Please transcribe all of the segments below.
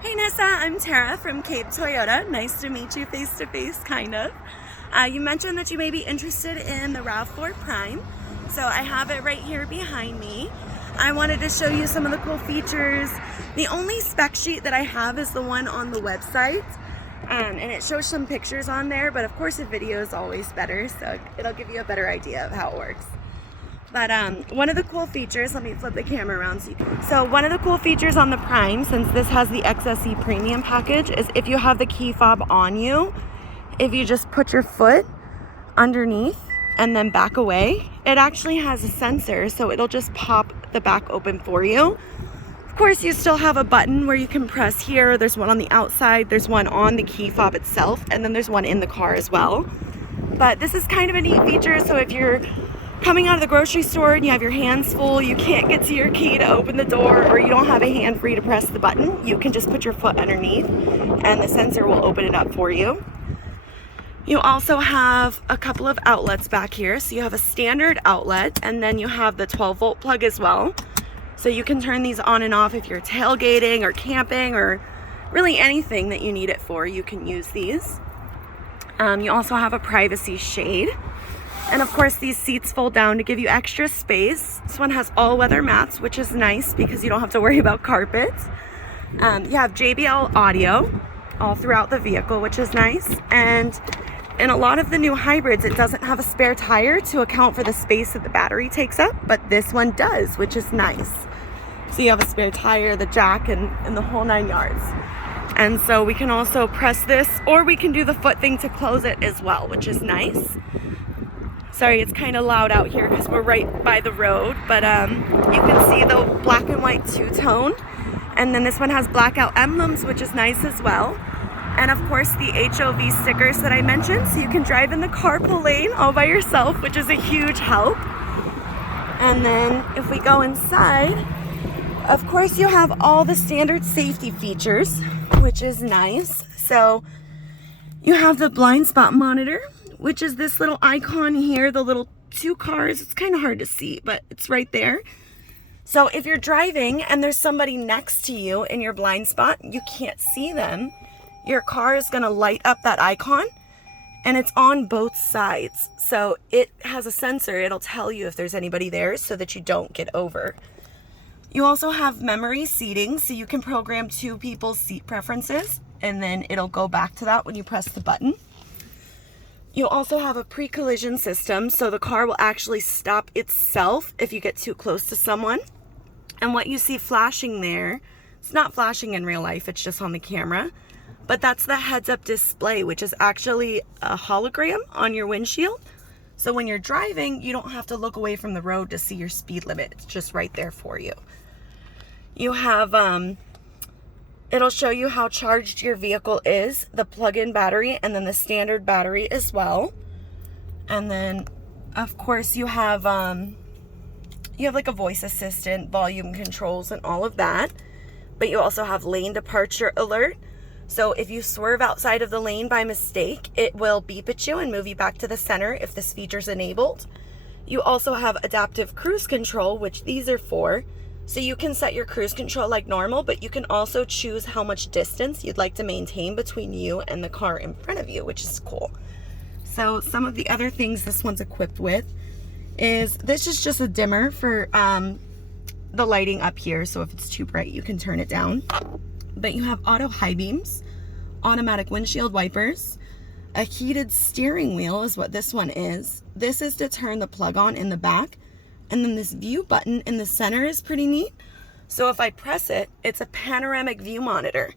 Hey Nyssa, I'm Tara from Cape Toyota. Nice to meet you face to face, kind of. You mentioned that you may be interested in the RAV4 Prime, so I have it right here behind me. I wanted to show you some of the cool features. The only spec sheet that I have is the one on the website, and it shows some pictures on there, but of course a video is always better, so it'll give you a better idea of how it works. But one of the cool features, let me flip the camera around so one of the cool features on the Prime, since this has the XSE Premium package, is if you have the key fob on you, if you just put your foot underneath and then back away, it actually has a sensor, so it'll just pop the back open for you. Of course, you still have a button where you can press here. There's one on the outside, there's one on the key fob itself, and then there's one in the car as well. But this is kind of a neat feature, so if you're coming out of the grocery store and you have your hands full, you can't get to your key to open the door, or you don't have a hand free to press the button, you can just put your foot underneath and the sensor will open it up for you. You also have a couple of outlets back here. So you have a standard outlet, and then you have the 12-volt plug as well. So you can turn these on and off if you're tailgating or camping or really anything that you need it for, you can use these. You also have a privacy shade. And of course, these seats fold down to give you extra space. This one has all-weather mats, which is nice because you don't have to worry about carpets. You have JBL audio all throughout the vehicle, which is nice. And in a lot of the new hybrids, it doesn't have a spare tire to account for the space that the battery takes up, but this one does, which is nice. So you have a spare tire, the jack, and the whole 9 yards. And so we can also press this, or we can do the foot thing to close it as well, which is nice. Sorry, it's kind of loud out here because we're right by the road, but you can see the black and white two-tone. And then this one has blackout emblems, which is nice as well. And of course the HOV stickers that I mentioned, so you can drive in the carpool lane all by yourself, which is a huge help. And then if we go inside, of course you have all the standard safety features, which is nice. So you have the blind spot monitor, which is this little icon here, the little two cars. It's kind of hard to see, but it's right there. So if you're driving and there's somebody next to you in your blind spot, you can't see them, your car is gonna light up that icon, and it's on both sides. So it has a sensor, it'll tell you if there's anybody there so that you don't get over. You also have memory seating, so you can program two people's seat preferences, and then it'll go back to that when you press the button. You also have a pre-collision system, so the car will actually stop itself if you get too close to someone. And what you see flashing there, it's not flashing in real life, it's just on the camera, but that's the heads-up display, which is actually a hologram on your windshield. So when you're driving, you don't have to look away from the road to see your speed limit. It's just right there for you. You have it'll show you how charged your vehicle is, the plug-in battery, and then the standard battery as well. And then, of course, you have like a voice assistant, volume controls, and all of that. But you also have lane departure alert. So if you swerve outside of the lane by mistake, it will beep at you and move you back to the center if this feature's enabled. You also have adaptive cruise control, which these are for. So you can set your cruise control like normal, but you can also choose how much distance you'd like to maintain between you and the car in front of you, which is cool. So some of the other things this one's equipped with is, this is just a dimmer for the lighting up here. So if it's too bright, you can turn it down. But you have auto high beams, automatic windshield wipers, a heated steering wheel is what this one is. This is to turn the plug on in the back. And then this view button in the center is pretty neat. So if I press it, it's a panoramic view monitor.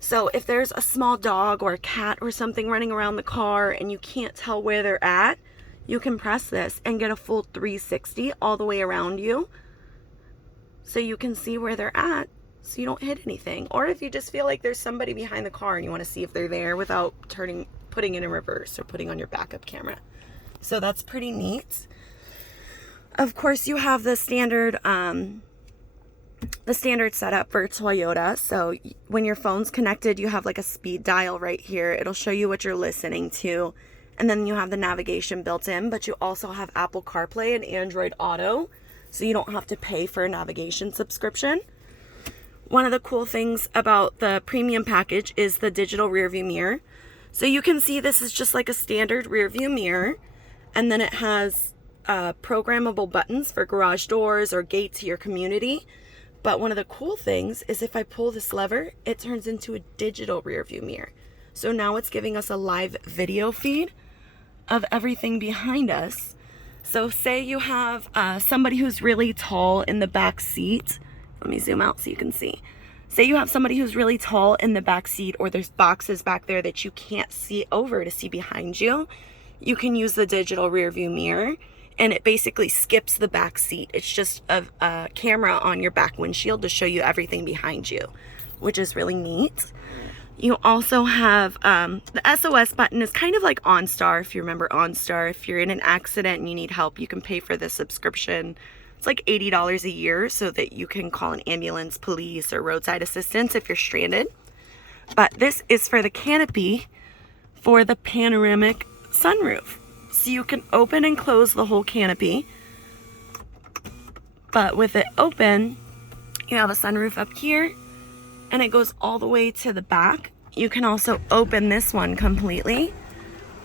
So if there's a small dog or a cat or something running around the car and you can't tell where they're at, you can press this and get a full 360 all the way around you. So you can see where they're at so you don't hit anything. Or if you just feel like there's somebody behind the car and you want to see if they're there without putting it in reverse or putting on your backup camera. So that's pretty neat. Of course, you have the standard setup for Toyota. So when your phone's connected, you have like a speed dial right here. It'll show you what you're listening to. And then you have the navigation built in, but you also have Apple CarPlay and Android Auto. So you don't have to pay for a navigation subscription. One of the cool things about the premium package is the digital rear view mirror. So you can see this is just like a standard rear view mirror, and then it has programmable buttons for garage doors or gate to your community. But one of the cool things is if I pull this lever, it turns into a digital rear view mirror. So now it's giving us a live video feed of everything behind us. So say you have somebody who's really tall in the back seat. Let me zoom out so you can see. Say you have somebody who's really tall in the back seat, or there's boxes back there that you can't see over to see behind you. You can use the digital rear view mirror, and it basically skips the back seat. It's just a camera on your back windshield to show you everything behind you, which is really neat. You also have the SOS button is kind of like OnStar, if you remember OnStar. If you're in an accident and you need help, you can pay for the subscription. It's like $80 a year so that you can call an ambulance, police, or roadside assistance if you're stranded. But this is for the canopy for the panoramic sunroof. So you can open and close the whole canopy. But with it open, you have a sunroof up here, and it goes all the way to the back. You can also open this one completely,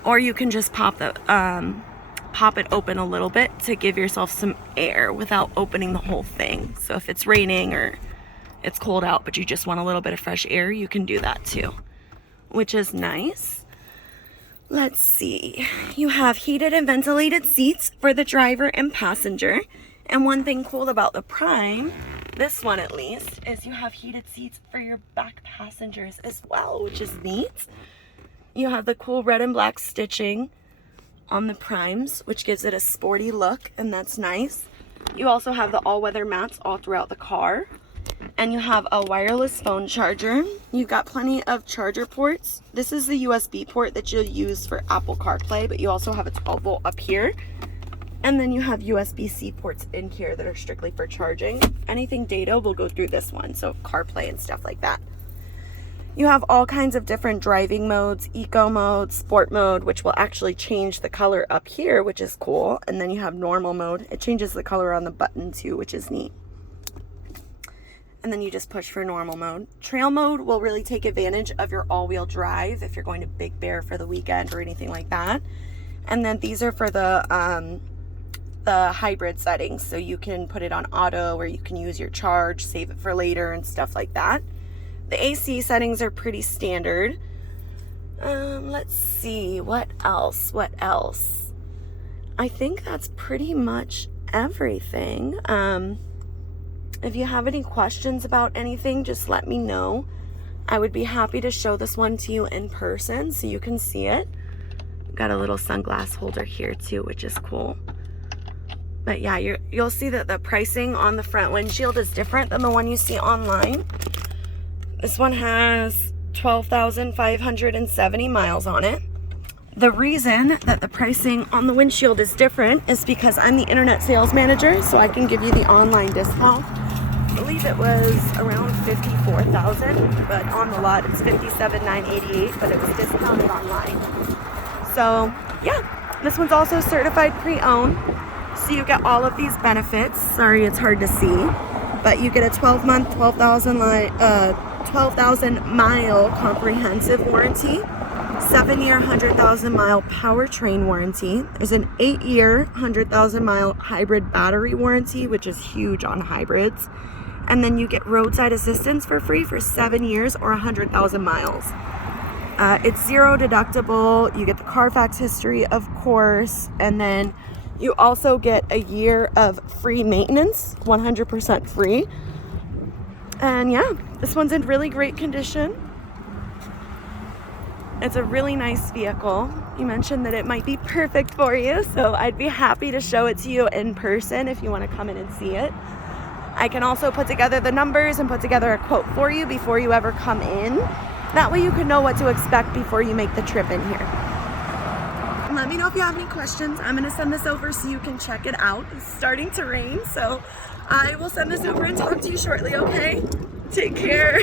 or you can just pop it open a little bit to give yourself some air without opening the whole thing. So if it's raining or it's cold out but you just want a little bit of fresh air, you can do that too, which is nice. Let's see. You have heated and ventilated seats for the driver and passenger. And one thing cool about the Prime, this one at least, is you have heated seats for your back passengers as well, which is neat. You have the cool red and black stitching on the Primes, which gives it a sporty look, and that's nice. You also have the all-weather mats all throughout the car, and you have a wireless phone charger. You've got plenty of charger ports. This is the USB port that you'll use for Apple CarPlay, but you also have a 12 volt up here, and then you have USB-C ports in here that are strictly for charging. Anything data will go through this one, so CarPlay and stuff like that. You have all kinds of different driving modes, eco mode, sport mode, which will actually change the color up here, which is cool. And then you have normal mode. It changes the color on the button too, which is neat. And then you just push for normal mode. Trail mode will really take advantage of your all-wheel drive if you're going to Big Bear for the weekend or anything like that. And then these are for the hybrid settings. So you can put it on auto, or you can use your charge, save it for later and stuff like that. The AC settings are pretty standard. Let's see, what else? I think that's pretty much everything. If you have any questions about anything, just let me know. I would be happy to show this one to you in person so you can see it. Got a little sunglass holder here too, which is cool. But yeah, you'll see that the pricing on the front windshield is different than the one you see online. This one has 12,570 miles on it. The reason that the pricing on the windshield is different is because I'm the internet sales manager, so I can give you the online discount. I believe it was around 54,000, but on the lot it's 57,988, but it was discounted online. So yeah, this one's also certified pre-owned, so you get all of these benefits. Sorry, it's hard to see, but you get a 12-month, 12,000 mile comprehensive warranty, 7-year, 100,000 mile powertrain warranty. There's an 8-year, 100,000 mile hybrid battery warranty, which is huge on hybrids. And then you get roadside assistance for free for 7 years or 100,000 miles. It's zero deductible. You get the Carfax history, of course, and then you also get a year of free maintenance, 100% free. And yeah, this one's in really great condition. It's a really nice vehicle. You mentioned that it might be perfect for you, so I'd be happy to show it to you in person if you want to come in and see it. I can also put together the numbers and put together a quote for you before you ever come in. That way you can know what to expect before you make the trip in here. Let me know if you have any questions. I'm going to send this over so you can check it out. It's starting to rain, so I will send this over and talk to you shortly, okay? Take care.